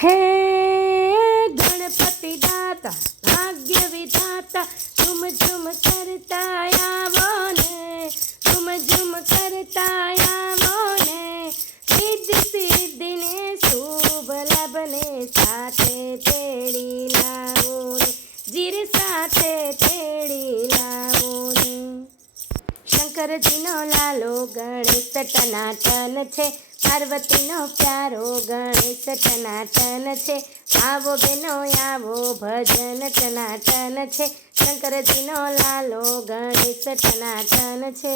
હે ગણપતિ દાતા ભાગ્ય વિધાતા ઝુમ ઝુમ કરતા આવો ને, ઝુમ ઝુમ કરતા આવો ને, સિદ્ધ સિદ્ધિને શુભ લાભને સાથે તેડી લાવો ને, જીર સાથે તેડી લાવો ને। શંકરજીનો લાલો ગણેશ ટનાટન છે, પાર્વતીનો પ્યારો ગણેશ ટનાટન છે, આવો બેનો આવો ભજન ટનાટન છે, શંકરજીનો લાલો ગણેશ ટનાટન છે,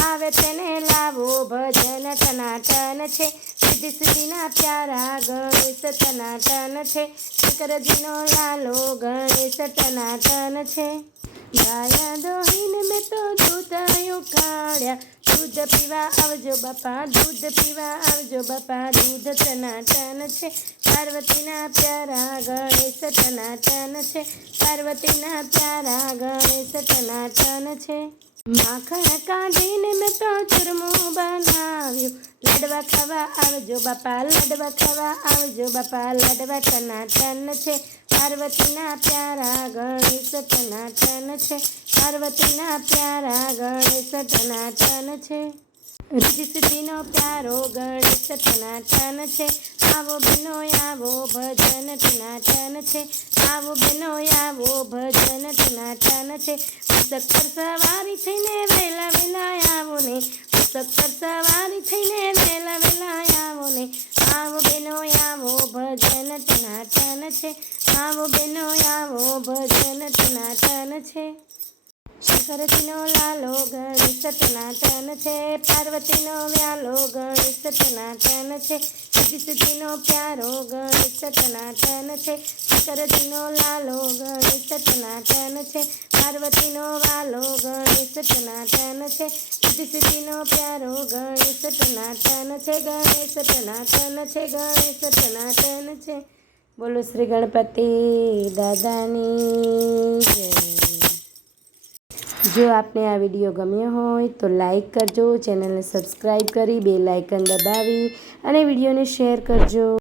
આવે તેને લાવો ભજન ટનાટન છે, સિદ્ધિ સિદ્ધિના પ્યારા ગણેશ ટનાટન છે, શંકરજીનો લાલો ગણેશ ટનાટન છે। ગાયા દોહીને મેં તો દૂધ ઉકાળ્યા, દૂધ પીવા આવજો બાપા, દૂધ પીવા આવજો બાપા, દૂધ ટનાટન છે, પાર્વતીના પ્યારા ગણેશ ટનાટન છે, પાર્વતીના પ્યારા ગણેશ ટનાટન છે। માખણ કાઢીને મેં તો ચૂરમું બનાવ્યું, લાડવા ખાવા આવજો બાપા, લાડવા ખાવા આવજો બાપા, લાડવા ટનાટન છે, પાર્વતીના પ્યારા ગણેશ ટનાટન છે, પાર્વતીના પ્યારા ગણેશ ટનાટન છે। રિદ્ધિ સિદ્ધિનો પ્યારો ગણેશ ટનાટન છે, આવો બેનો આવો ભજન ટનાટન છે, આવો બેનો આવો ભજન ટનાટન છે, પુસ્તક પર સવારી થઈને વહેલા વહેલા આવો ને, પુસ્તક પર સવારી થઈને વહેલા વહેલા આવો ને, આવો બેનો આવો ભજન ટનાટન છે, આવો બેનો આવો ભજન ટનાટન છે। શંકરજીનો લાલો ગણેશ ટનાટન છે, પાર્વતીનો વ્યાલો ગણેશ ટનાટન છે, સિદ્ધિ સિદ્ધિનો પ્યારો ગણેશ ટનાટન છે, શંકરજીનો લાલો ગણેશ ટનાટન છે, પાર્વતીનો વાલો ગણેશ ટનાટન છે, સિદ્ધિ સિદ્ધિનો પ્યારો ગણેશ ટનાટન છે, ગણેશ ટનાટન છે, ગણેશ ટનાટન છે। બોલો શ્રી ગણપતિ દાદાની જય। જો આપને આ વિડીયો ગમ્યો હોય તો લાઈક કરજો, ચેનલને સબસ્ક્રાઈબ કરી બેલ આઇકન દબાવી અને વિડીયોને શેર કરજો।